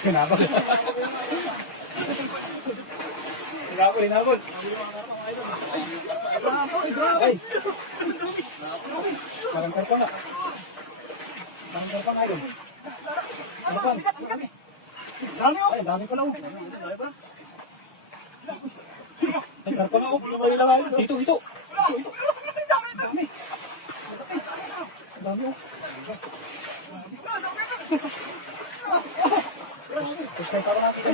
Sinabol. Sinabol. Ay! Parang karpa nga. Parang karpa nga yun. Karpan. Dami oh! Ay, dami pala oh. Ay, karpa nga oh. Dito. Dami. Dami oh. Gusto pa rin natin.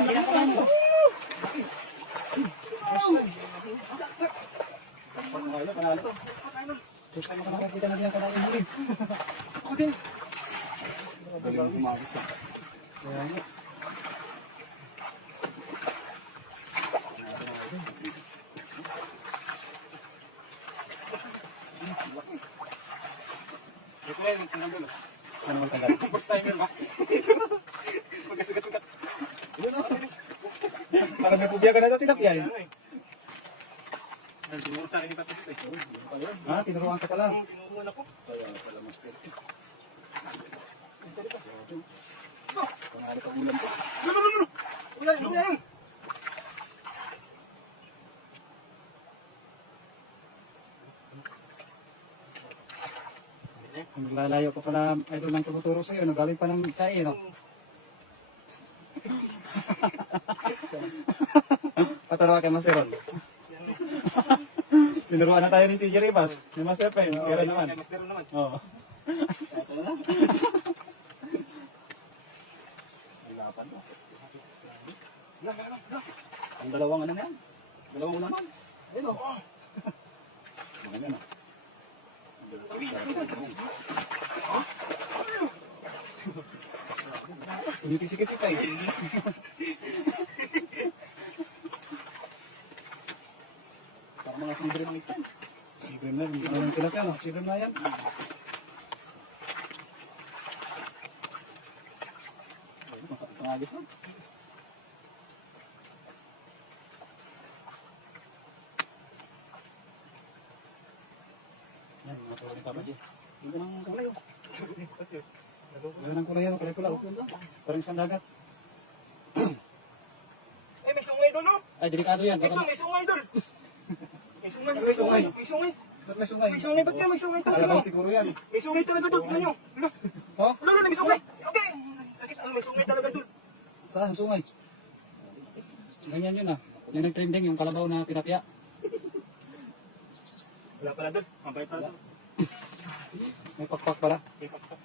Panalo. Gusto mo ka nakakita na diyan ka na yung huli. Ako din. Galing mo kumagis ka. Kaya nga. Ito yan, ang tagal. Ano naman tagal? First timer ba? Magkasigat-sigat. Parang may pubya ka na ito, tilapia eh. Tinuro sa akin ni Patis eh. Ha? Tinuruan ka pala? Tinuruan ako. Kaya pala mas pwede. Pangalit ang ulam ko. Ulan! Naglalayo pa pala idol ng tumuturo sa'yo. Galing pa ng Chai, no? Pataro kay Master Ron. Tinuruan na tayo ni CJ Rivas. Ni Master Pen. Kaya naman. Master Ron naman. Oo. Lapan mo. Ang dalawang ano na yan? Dalawang ulaman. Ayun o. Mga na. Umitisik-isik tayo. Parang mga silver ng istan. Silver na, hindi na lang tilapia, no? Silver na yan. Pangagis na. Yan, mga tuwa ni Papa G. Hindi nang kulay, oh. Ganda ng kulay yan, kulay pula, oh. Parang isang dagat. Eh, may sungay doon, no? Ay, delikado yan. Ito, may sungay doon. May sungay. May sungay. May sungay. Ba't may sungay? May sungay, ba't yan? May sungay talaga, no? Alabang siguro yan. May sungay talaga doon. Ano? Oh? Ano, may sungay. Okay. Sakit, may sungay talaga doon. Saan ang sungay? Ganyan yun ah. Yung nag-trending, yung kalabaw na tilapia. Wala pala doon. Mabay pala doon. May pakpak pala. May pakpak.